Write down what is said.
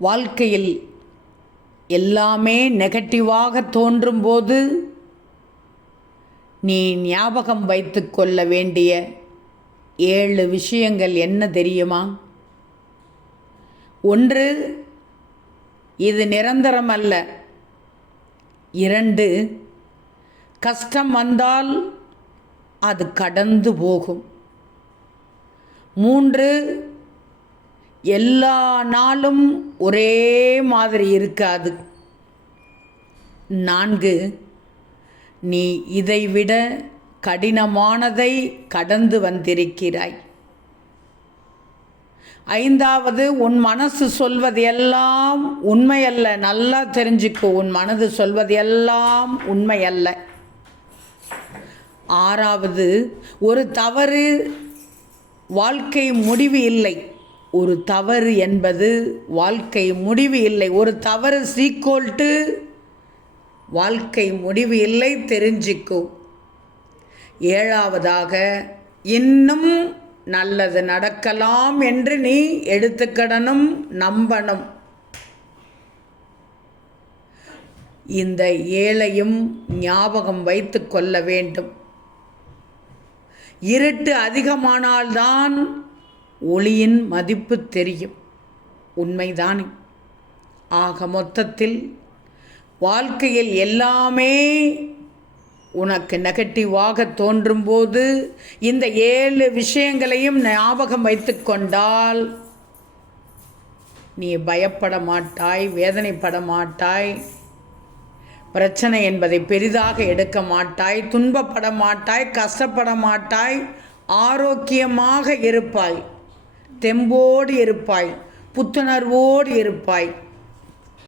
வாழ்க்கையில் எல்லாமே நெகட்டிவாக தோன்றும்போது நீ ஞாபகம் வைத்து கொள்ள வேண்டிய 7 விஷயங்கள் என்ன தெரியுமா? 1, இது நிரந்தரம் அல்ல. 2, கஷ்டம் வந்தால் அது கடந்து போகும். 3, எல்லா நாளும் ஒரே மாதிரி இருக்காது. 4, நீ இதைவிட கடினமானதை கடந்து வந்திருக்கிறாய். 5வது, உன் மனசு சொல்வது எல்லாம் உண்மையல்ல. நல்லா தெரிஞ்சுக்கோ, உன் மனது சொல்வது எல்லாம் உண்மையல்ல. 6வது, ஒரு தவறு வாழ்க்கை முடிவு இல்லை. ஒரு தவறு என்பது வாழ்க்கை முடிவு இல்லை. ஒரு தவறு சீக்கோல்ட்டு வாழ்க்கை முடிவு இல்லை, தெரிஞ்சிக்கோ. 7வதாக, இன்னும் நல்லது நடக்கலாம் என்று நீ எடுத்துக்கிடணும், நம்பணும். இந்த 7ஐயும் ஞாபகம் வைத்து கொள்ள வேண்டும். இருட்டு அதிகமானால்தான் ஒளியின் மதிப்பு தெரியும். உண்மைதானே? ஆக மொத்தத்தில் வாழ்க்கையில் எல்லாமே உனக்கு நெகட்டிவாக தோன்றும்போது இந்த 7 விஷயங்களையும் ஞாபகம் வைத்து கொண்டால் நீ பயப்பட மாட்டாய், வேதனைப்பட மாட்டாய், பிரச்சனை என்பதை பெரிதாக எடுக்க மாட்டாய், துன்பப்பட மாட்டாய், கஷ்டப்பட மாட்டாய், ஆரோக்கியமாக இருப்பாய், தெம்போடு இருப்பாய், புத்துணர்வோடு இருப்பாய்.